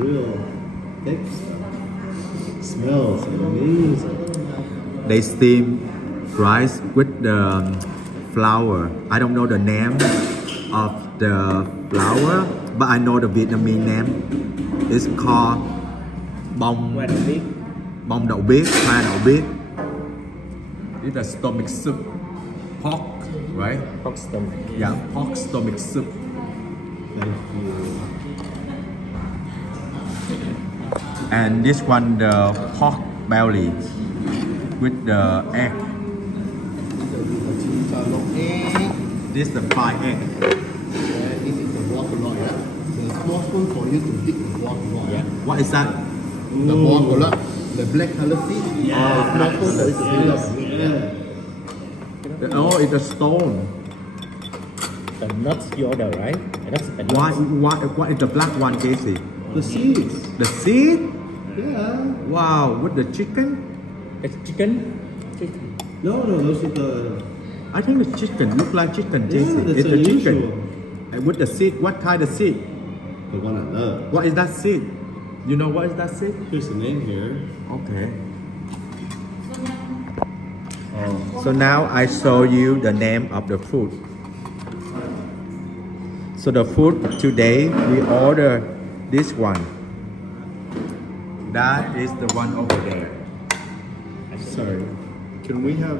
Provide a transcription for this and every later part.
real thick stuff. Smells amazing. They steam rice with the flour. I don't know the name of the flour, but I know the Vietnamese name. It's called bông đậu biếc, hoa đậu biếc. It's a stomach soup, pork, right? Pork stomach. Yeah, pork stomach soup. Thank you. And this one, the pork belly with the egg. This is the fried egg. This is the guacamole, yeah? The small spoon for you to dip the guacamole, yeah? What is that? The guacamole, the black color seed. Yeah, small spoon for you to dip the Oh, it's a stone. But not yodel, right? That's the What is the black one, Casey? The seeds. The seed? Yeah. Wow, with the chicken? It's chicken. No, those are the... I think it's chicken. Look like chicken, Casey. that's It's the unusual. chicken. And with the seed, what kind of seed? The one I love. What is that seed? You know what is that seed? Here's the name here. Okay. So now I show you the name of the food. So the food today, we order this one. That is the one over there. Sorry. Can we have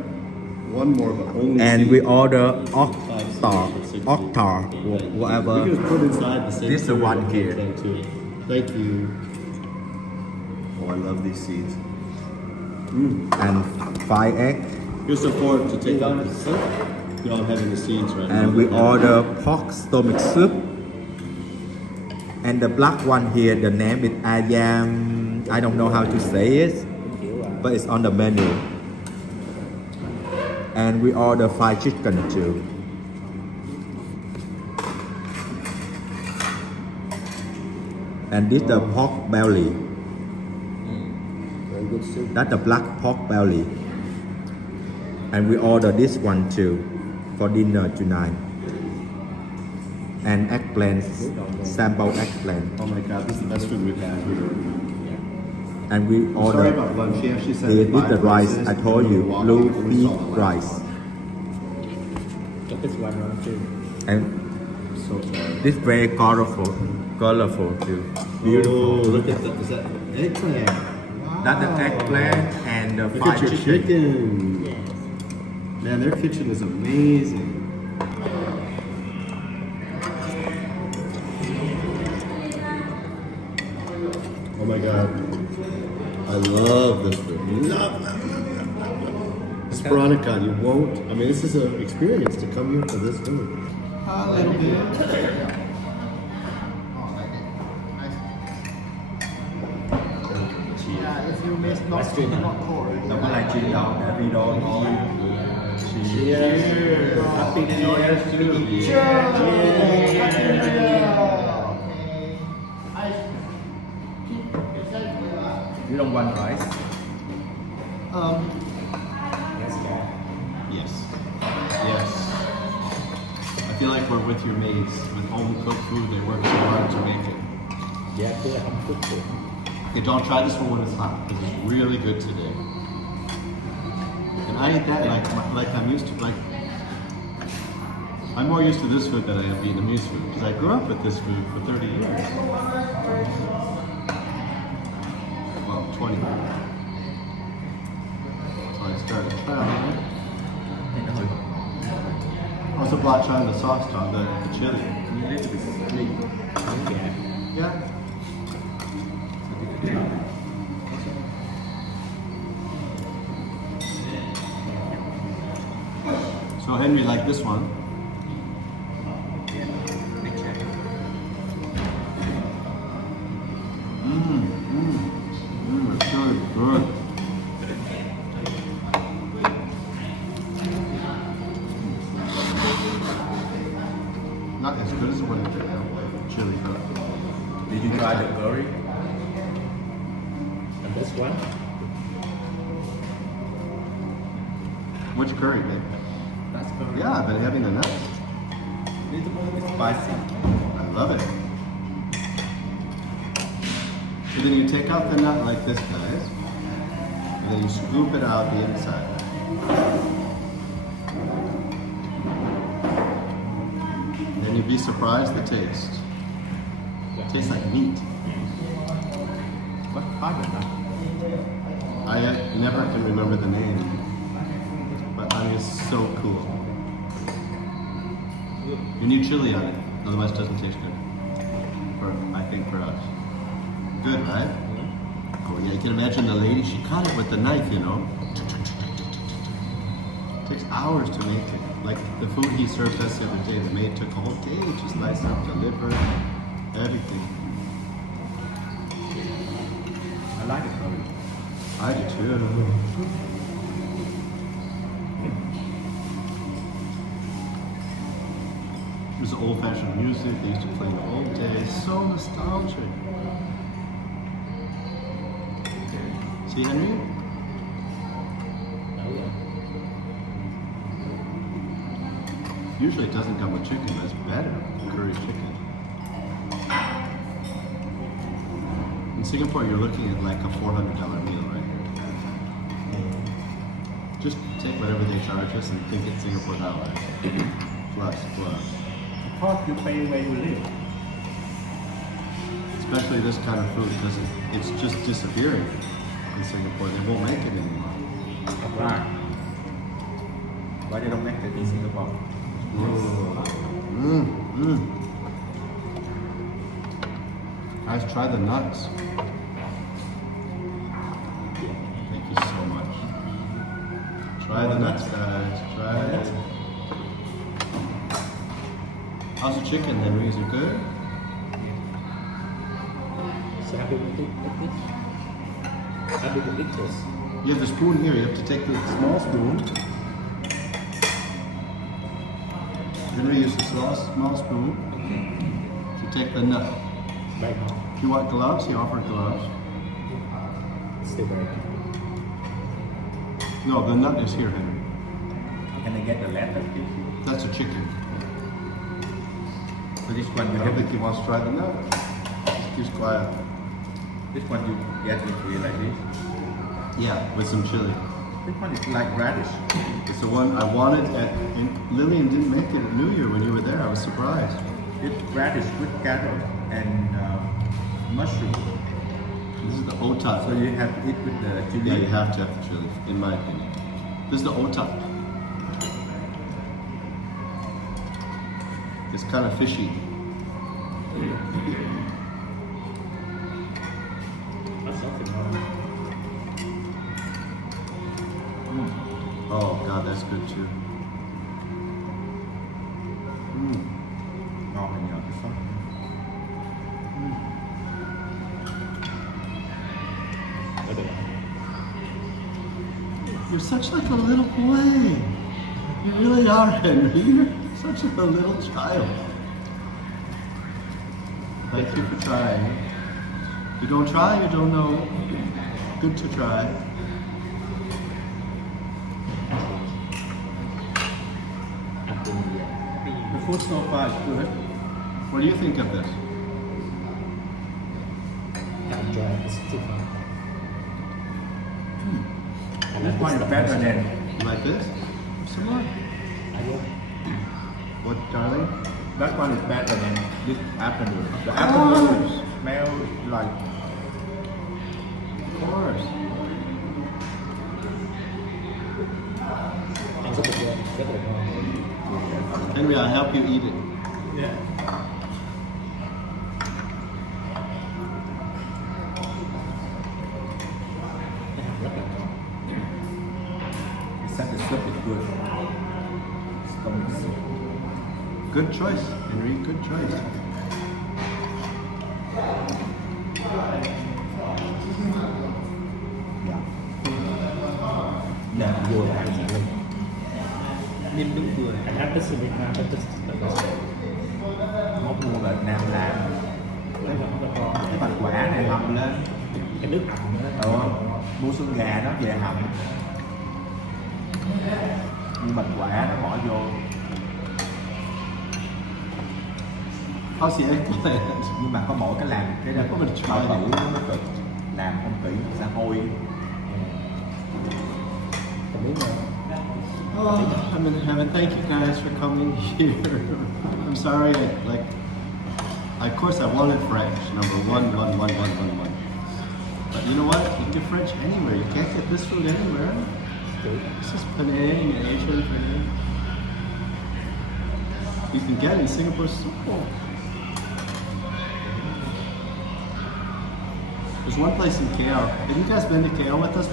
one more, but only And seed? we order octar, whatever. We can just put inside the same. This is the one here. Too. Thank you. Oh, I love these seeds. And fried egg. Here's the fork to take out the soup. You don't have any seeds right now. And we order pork stomach soup. And the black one here, the name is ayam. I don't know how to say it, but it's on the menu. And we order fried chicken too. And this the pork belly. Very good soup. That's the black pork belly. And we order this one too for dinner tonight. And eggplant, sample eggplant. Oh my God, this is the best food we've had here. And we Sorry order about lunch. She actually said with the 5 rice. places I told and you, we walked blue in and we pea saw the rice. Got this one too. And So tired. this very colorful too. Beautiful. Oh, look at that. Is that eggplant? That's the eggplant and the Look fried at your chicken. Man, their kitchen is amazing. Oh my God. I love this food. Love. It's Veronica, you won't. I mean, this is an experience to come here for this food. A little bit. If you miss not core. Nó có livestream đâu, để video thôi. Cheers. Happy New Year to you. You don't want rice? Yes. Yes. I feel like we're with your maids. With home cooked food, they work so hard to make it. Yeah, tôi là không cook được. Okay, don't try this one when it's hot, because it's really good today. And I eat that like I'm used to, like, I'm more used to this food than I am Vietnamese food, because I grew up with this food for 30 years. Well, 20 years. So I started trying it. I was about trying the sauce on the chili. A little bit sweet. Yeah. So Henry liked this one. It's really good. Not as good as the one with chili. Did you try the curry? And this one? Which curry, babe? That's curry. Yeah, I've been having the nuts. Little bit spicy. I love it. So then you take out the nut like this, guys, and then you scoop it out the inside. And you'd be surprised the taste. It tastes like meat. What part of that? I never can remember the name, but I mean, it's so cool. You need chili on it, otherwise it doesn't taste good. I think for us. Good, right? Oh yeah, you can imagine the lady, she caught it with the knife, you know. It takes hours to make it. Like the food he served us the other day, the maid took a whole day to slice up the liver, everything. I like it probably. I do too. It was old-fashioned music, they used to play in the old days. So nostalgic. See, Henry? Oh yeah. Usually it doesn't come with chicken, but it's better. Curry chicken. In Singapore, you're looking at like a $400 meal right here. Just take whatever they charge us and think it's Singapore dollars. Plus. Because you pay where you live. Especially this kind of food, because it's just disappearing in Singapore. They won't make it anymore. Right. Why they don't make it in Singapore? Guys, try the nuts. Thank you so much. Try the nuts, guys. Try it. How's the chicken, Henry? Is it good? So how do we do this? How do we eat this? You have the spoon here. You have to take the small spoon. Henry, use the small spoon to take the nut. Right. If you want gloves, he offered gloves. Still very good. No, the nut is here, Henry. Can I get the left piece? That's a chicken. So this one I you don't have think he wants to try the nut. He's quiet. this one you get it like this. Yeah, with some chili. This one is like radish. It's the one I wanted at. Lillian didn't make it at New Year when you were there. I was surprised. It's radish with carrot and mushroom. This is the otak. So you have to eat with the chili. Yeah, you have to have the chili, in my opinion. This is the otak. It's kind of fishy. That's something. Oh God, that's good too. Ngon là nhờ cái sốt. You're such like a little boy. You really are, Henry. You're such a little child. Thank you for trying. You don't try, you don't know. Good to try. The food so far is good. What do you think of this? Can't try it's too far. This one is better than You like this? Some more. I don't. What, darling? That one is better than this afternoon. The afternoon smells like Of course. ăn rất là ngon. Henry, I'll help you eat it. Yeah. Rất là ngon. The soup is good. Stomach soup. Good choice, Henry. Good choice. Dạ, vừa là ăn luôn. Niêm đúng vừa. Anh ăn tất Việt Nam, tất món mua ở Nam làm. Cái bạch quả này hầm lên. Cái nước hầm nữa. Mua xương gà nó về hầm. Mua bạch quả nó bỏ vô. How's the eggplant? Nhưng mà có mỗi cái làm cái đó có mình bự nó cực. làm không kỹ sẽ hôi. Oh, I'm in heaven. Thank you guys for coming here. I'm sorry, of course I wanted French, number one. But you know what? You can get French anywhere. You can't get this food anywhere. This is Penang and Asian food. You can get it in Singapore Soul. There's one place in KL. Have you guys been to KL with us?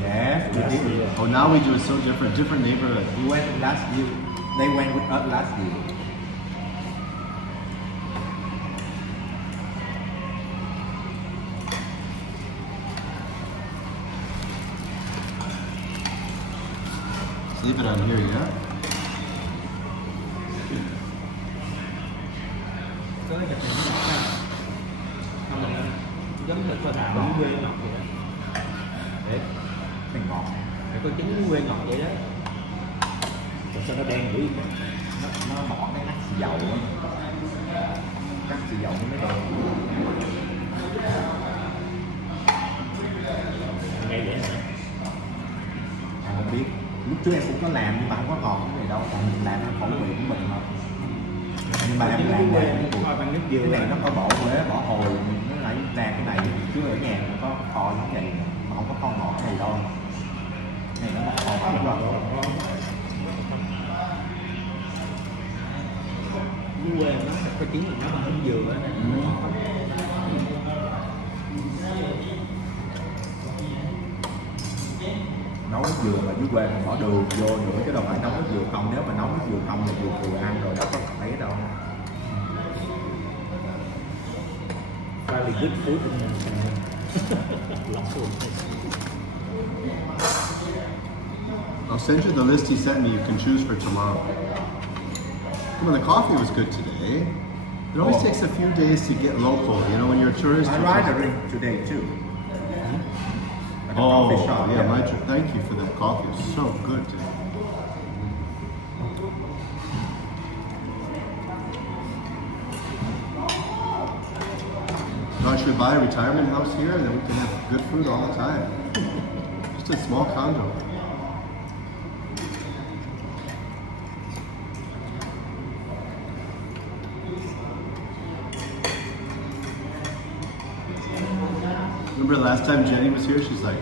Yeah, we did. Oh, now we do it so different neighborhood. We went last year. They went with us last year. Leave it on here, yeah? Giống như cơ thể quê ngọt vậy đó. Đấy, Cái ngọt. phải có trứng quê ngọt vậy đó. Rồi sao nó đen dữ vậy? Nó bỏ cái nát xì dầu á. Cắt xì dầu nó mới đen. Ngay vậy hả? Không biết. Lúc trước em cũng có làm nhưng mà không có còn cái gì đâu. Tại mình làm nó khẩu vị của mình mà. Nhưng mà em làm cái này nó có bỏ quế, bỏ hồi, nó lại ra cái này chứ ở nhà nó có kho giống vậy mà không có kho ngọt này đâu. Này nó có kho ngọt rồi. Quê nó có tiếng là nó bằng dừa á. Nấu nước dừa mà dưới quê mình bỏ đường vô nữa chứ đâu phải nấu nước dừa không. Nếu mà nấu nước dừa không thì vừa ăn rồi đâu có thấy đâu. Really good food in lots of I'll send you the list he sent me. You can choose for tomorrow. Come on, the coffee was good today. It always takes a few days to get local. You know, when you're a tourist. I tried the drink today too. At the Oh, coffee shop, yeah, thank you for that coffee. It's so good today. So I should buy a retirement house here and then we can have good food all the time. Just a small condo. Remember last time Jenny was here, she's like,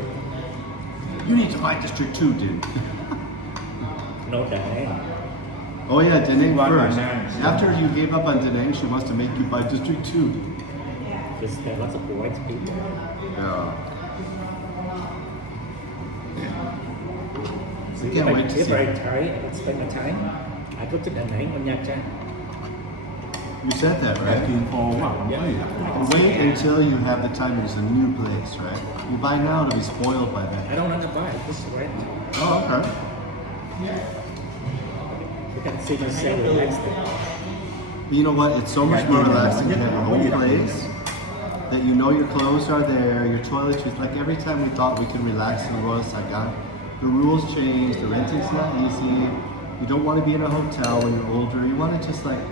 you need to buy District 2, dude. no DaNang. Oh yeah, DaNang One first. DaNang. After you gave up on DaNang, she wants to make you buy District 2. Because there are lots of white people. Yeah. So I can't wait to see if I it. try, I would spend my time. I go to DaNang on Nha Trang. You said that, right? And wait until you have the time. It's a new place, right? You buy now to be spoiled by I that. don't want to buy, just rent. Oh, okay. You can see myself relaxed. You know what? It's so much more relaxing to have your own place. That you know your clothes are there, your toiletries. Like every time we thought we could relax in Royal Saigon, the rules change. The renting's not easy. You don't want to be in a hotel when you're older. You want to just like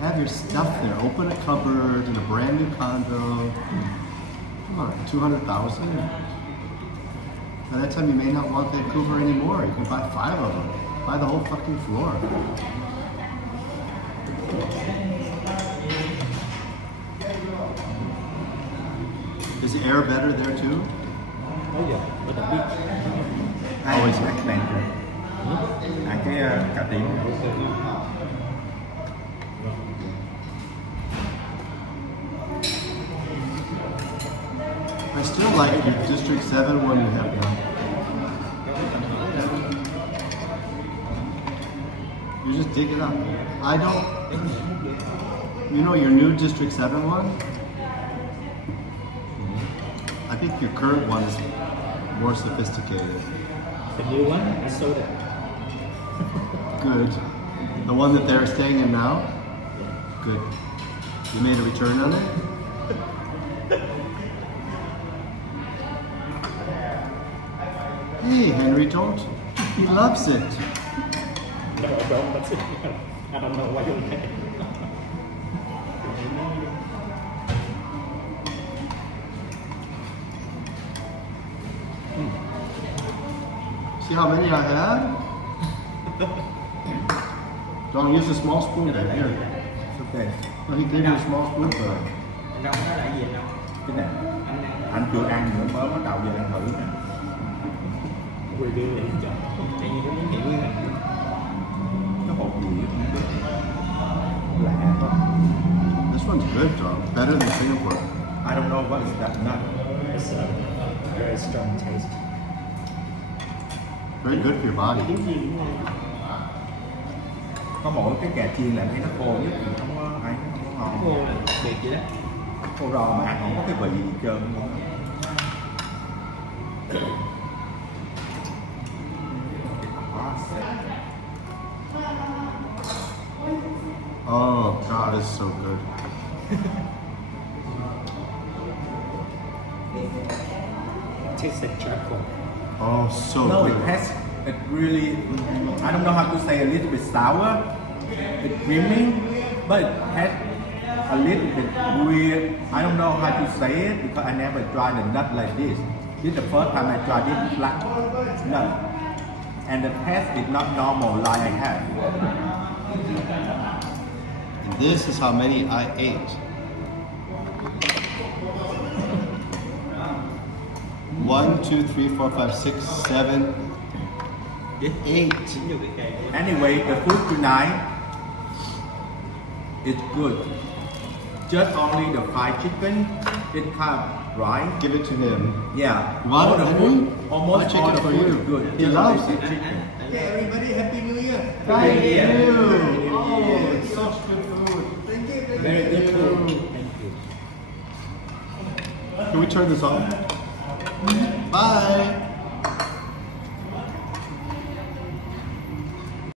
have your stuff there. Open a cupboard in a brand new condo. Come on, 200,000. By that time, you may not want Vancouver anymore. You can buy 5 of them. Buy the whole fucking floor. Is the air better there too? Oh yeah, with the beach. Always make better. Cái cà tím. I still like the District 7 one you have now. You just dig it up. I don't... You know your new District 7 one? I think your current one is more sophisticated. The new one, I sold it. Good. The one that they're staying in now? Good. You made a return on it? Hey, Henry, don't. He loves it. No, I don't. That's it. I don't know what you're saying. See how many I had? Don't use a small spoon then. Here. Okay. No, he gave you a small spoon for it. Anh Đông nói là gì anh Đông? Cái này Anh đang anh chưa ăn nữa, mới bắt đầu giờ ăn thử nè. quên đưa để chọn. Tại vì có muốn nghĩ nguyên này. Cái hột gì không biết. Lạ quá. This one's good, John. Better than Singapore. I don't know what is that nut. It's a very strong taste. Very good for your body. Kiếm gì cũng ngon. Có mỗi cái cà chiên là thấy nó khô nhất thì không có ăn, không có ngon. Khô là biệt vậy đó. Khô rò mà ăn không có cái vị gì hết trơn luôn. Oh, God, it's so good. Tastes like charcoal. Oh, so No, good. it has, it really, I don't know how to say, a little bit sour. It's creamy, but it has a little bit weird. I don't know how to say it because I never tried a nut like this. This is the first time I tried this black nut. And the taste is not normal like I have. This is how many I ate. 1, 2, 3, 4, 5, 6, 7, 8. Chính nhiều cái cây. Anyway, the food tonight is good. Just only the fried chicken, it kind of dry. Give it to him. Yeah, What, all the Henry? food, almost My chicken all the for food you. is good. He Just loves only it. the chicken. Yeah, everybody, Happy New Year. Thank you. you. Oh, it's such good food. Thank you. Thank Very you. good food. Thank you. Can we turn this off? Bye.